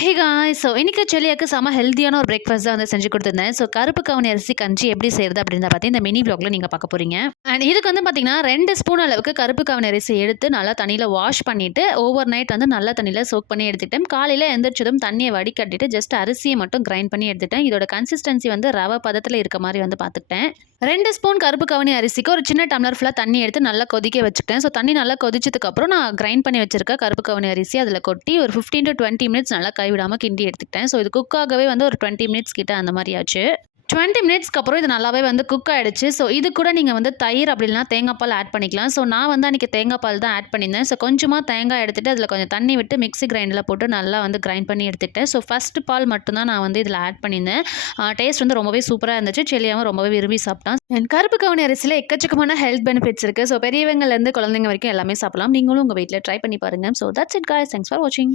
Hey guys! So இன்னைக்கு செல்லியாக்கு செம ஹெல்த்தியான ஒரு பிரேக்ஃபாஸ்ட் தான் வந்து செஞ்சு குடுத்துருந்தேன். ஸோ கருப்பு கவுனி அரிசி கஞ்சி எப்படி செய்றது அப்படின்றத பத்தி இந்த மினி வ்ளாக்ல நீங்க பார்க்க போறீங்க. அண்ட் இதுக்கு வந்து பார்த்தீங்கன்னா, 2 ஸ்பூன் அளவுக்கு கருப்பு கவுனி அரிசி எடுத்து நல்லா தண்ணீல வாஷ் பண்ணிட்டு, ஓவர் நைட் வந்து நல்ல தண்ணீல சோக் பண்ணி எடுத்துக்கிட்டேன். காலையில எந்திரிச்சதும் தண்ணிய வடிகட்டிட்டு ஜஸ்ட் அரிசிய மட்டும் கிரைண்ட் பண்ணி எடுத்துட்டேன். இதோட கன்சிஸ்டன்சி வந்து ரவ பதத்துல இருக்க மாரி வந்து பார்த்துக்கிட்டேன். 2 ஸ்பூன் கருப்பு கவுனி அரிசிக்கு ஒரு சின்ன டம்ளர் ஃபுல்லா தண்ணி எடுத்து நல்லா கொதிக்க வச்சுக்கிட்டேன். ஸோ தண்ணி நல்லா கொதிச்சதுக்கப்புறம் நான் கிரைண்ட் பண்ணி வச்சிருக்க கருப்பு கவுனி அரிசி அதில கொட்டி ஒரு 15 to 20 மினிட்ஸ் நல்லா கைவிடாம கிண்டி எடுத்துக்கிட்டேன். ஸோ இது குக் ஆகவே வந்து ஒரு 20 மினிட்ஸ் கிட்ட அந்த மாரி ஆச்சு. 20 மினிட்ஸ்க்கு அப்புறம் இது நல்லாவே வந்து குக் ஆயிடுச்சு. ஸோ இது கூட நீங்க வந்து தயிர் அப்படி இல்லனா தேங்காய் பால் ஆட் பண்ணிக்கலாம். ஸோ நான் வந்து அன்னைக்கு தேங்காய் பால் தான் ஆட் பண்ணியிருந்தேன். ஸோ கொஞ்சமா தேங்காய் எடுத்துட்டு அதில கொஞ்சம் தண்ணி விட்டு மிக்ஸி கிரைண்டர்ல போட்டு நல்லா வந்து கிரைண்ட் பண்ணி எடுத்துக்கிட்டேன். ஸோ ஃபர்ஸ்ட் பால் மட்டும் தான் நான் வந்து இதில ஆட் பண்ணியிருந்தேன். டேஸ்ட் வந்து ரொம்பவே சூப்பரா இருந்துச்சு. செல்லியாவும் ரொம்பவே விரும்பி சாப்பிட்டான். அண்ட் கருப்பு கவுனி அரிசியில எக்கச்சக்கமான ஹெல்த் பெனிஃபிட்ஸ் இருக்கு. ஸோ பெரியவங்கலேருந்து குழந்தைங்க வரைக்கும் எல்லாமே சாப்பிடலாம். நீங்களும் உங்க வீட்ல ட்ரை பண்ணி பாருங்க. So that's it guys. Thanks for வாட்சிங்.